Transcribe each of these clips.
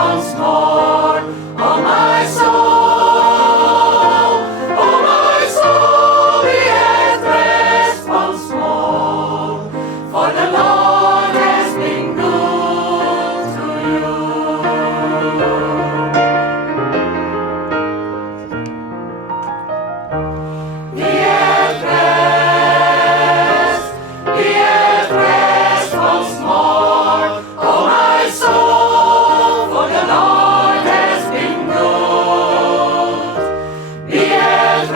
once more. Oh my soul, be at rest once more, for the Lord has been good to you. Be at rest once more. Oh my soul, for the Lord has been good. Be at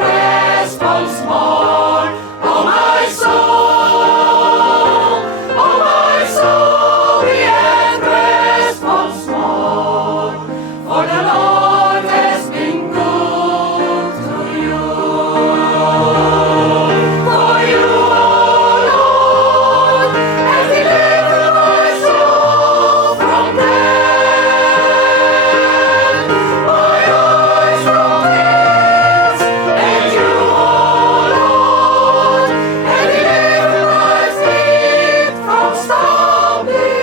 rest once more. Oh my soul, be at rest once more, for the Lord has been good to you. For you, O Lord, have delivered my soul from death, my eyes from tears, and you, O Lord, have delivered my feet from stumbling.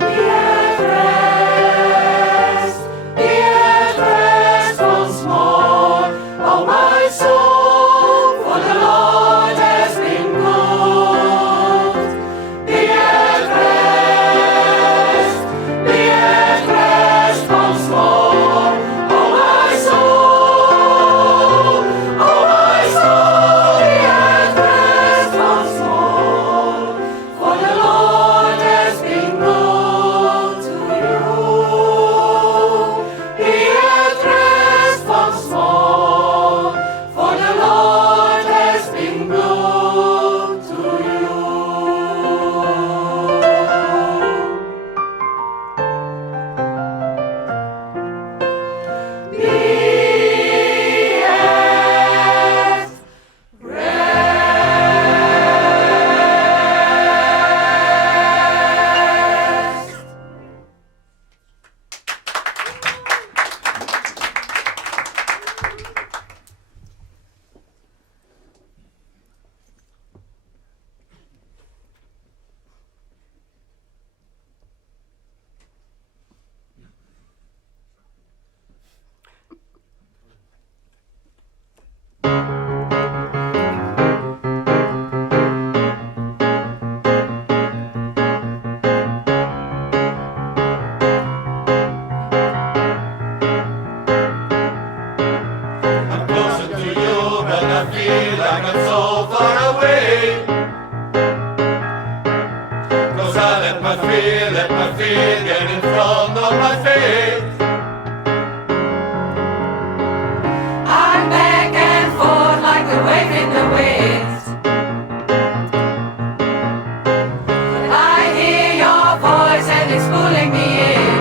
Be at rest once more. Oh my soul, for the Lord has been good. Be at rest once more. Oh my soul, be at rest once more, for the Lord has been good to you. Be at rest once more, for the Lord has been good to you. Be at rest. I'm closer to you, but I feel like I'm so far away. 'Cause I let my fear get in front of my faith. I'm back and forth like a wave in the wind. I hear your voice and it's pulling me in.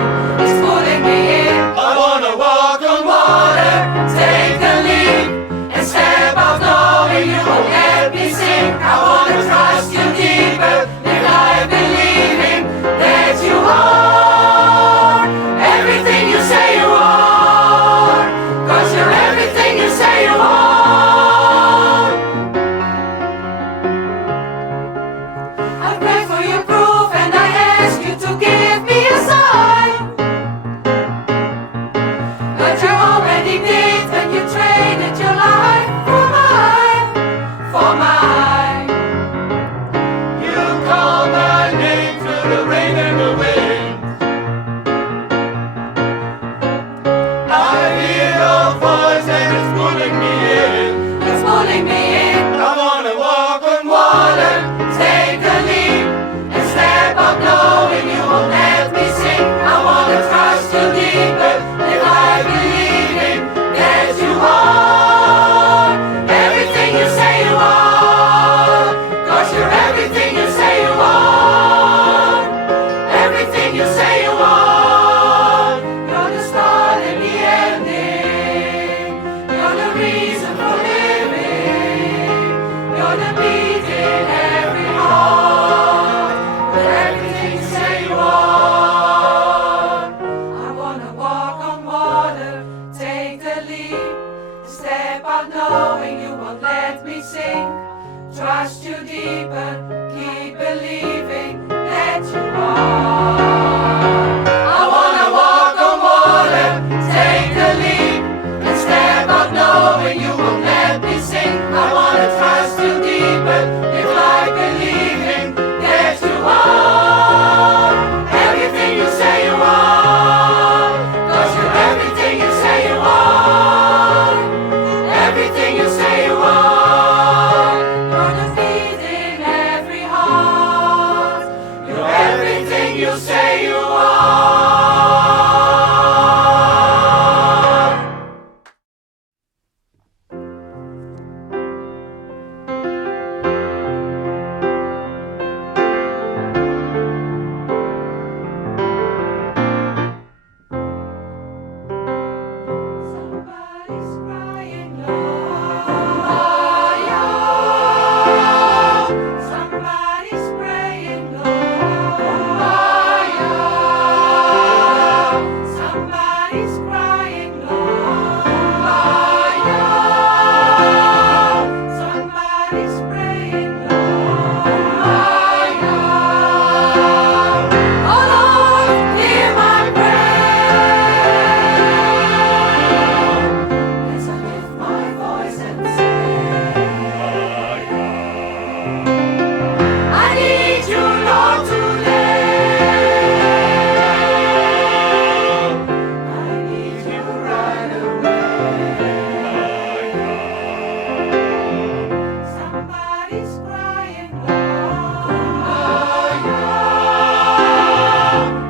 It's pulling me in. I wanna walk on water, take a leap, and step out knowing you won't let me sink. I wanna trust you deeper, live life believing that you are everything you say you are. 'Cause you're everything you say you are. I pray for your proof and I ask you to give me a sign. But you already did when you traded your life for mine, for mine. You call my name through the rain and the wind. I hear your voice and it's pulling me in. It's pulling me in. I wanna walk on water, take a leap, and step up knowing you won't let me sink. I wanna trust you deeper, live life believing that you are everything you say you are. 'Cause you're everything you say you are. Everything you say you are. You're the start and the ending. You're the reason for living. You're the beat in every heart. You're everything you say you are. I wanna walk on water, take the leap, sink. Trust you deeper, keep believing that you are. I wanna walk on water, take a leap, and step out knowing you won't let me sink. I wanna trust you deeper, live like believing that you are. Everything you say you are, 'cause you're everything you say you are. Everything you say you are, you're the beat in every heart. You're everything you say you are. Somebody's crying Lord. Somebody's praying Lord. Somebody's crying Lord. Somebody's praying Lord. Oh Lord, hear my prayer. As I lift my voice and say, I need you, Lord, today. I need you right away. Somebody's crying, Lord.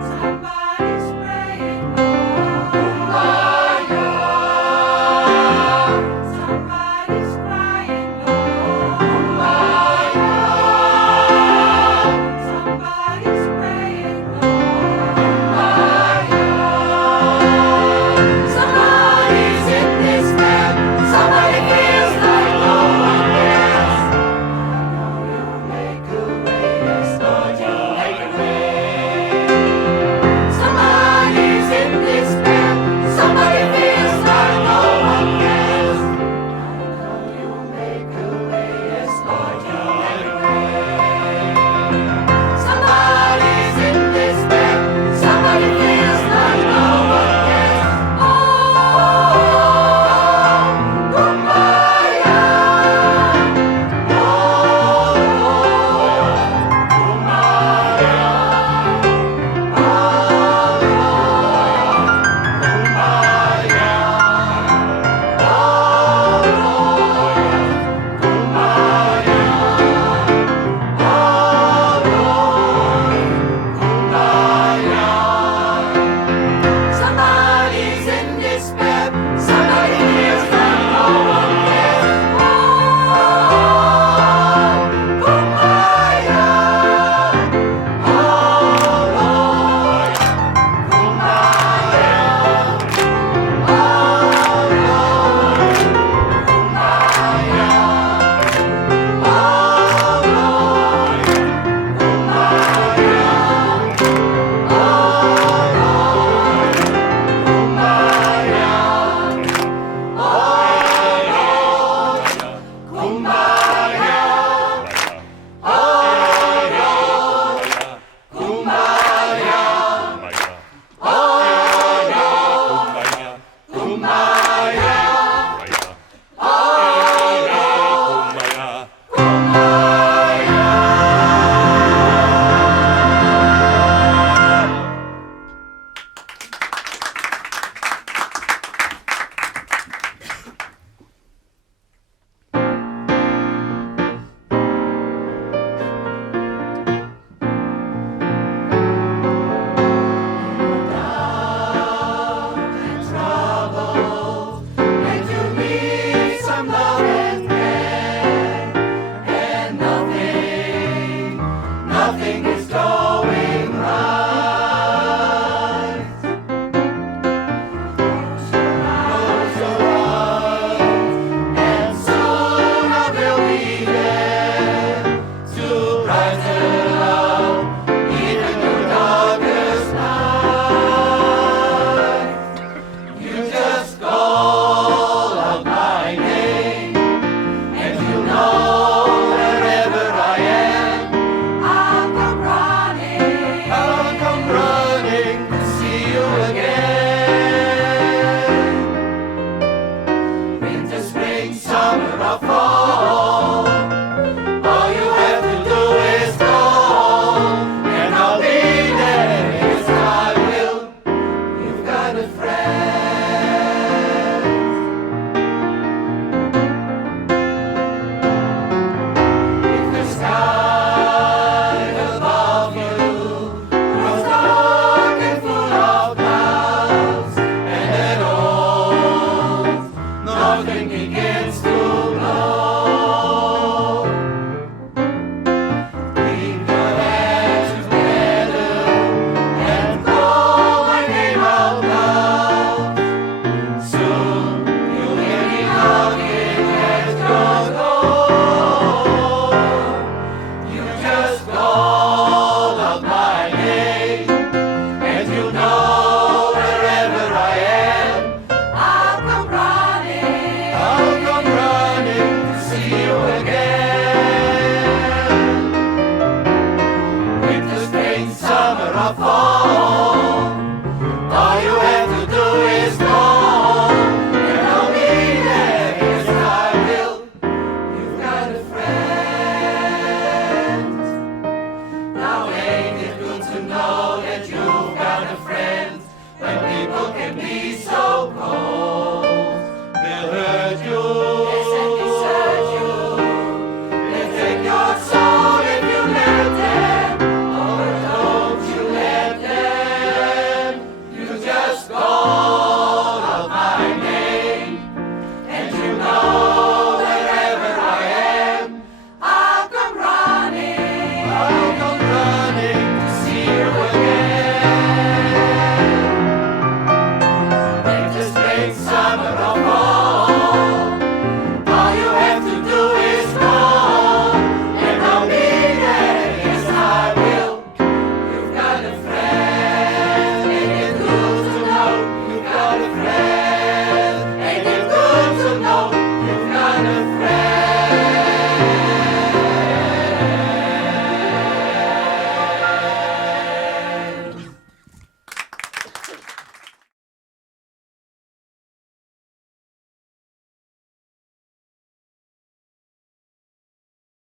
Somebody's praying, Lord. Somebody's crying, Lord. Somebody's praying, Lord. Somebody's in despair. Somebody feels like no one cares. I know you make a way, yes, Lord, you make a way. Somebody's in despair. Somebody feels like no one cares. I know you make a way, yes, Lord, you make a way. Somebody's in despair. Somebody feels like no one cares. Oh, kumbaya. Oh, kumbaya. Oh, kumbaya. Somebody's in despair. Somebody feels like no one cares. Oh, kumbaya. Oh, Lord, kumbaya. Oh, Lord, kumbaya. Oh, Lord, kumbaya. Oh, Lord, kumbaya. Kumbaya.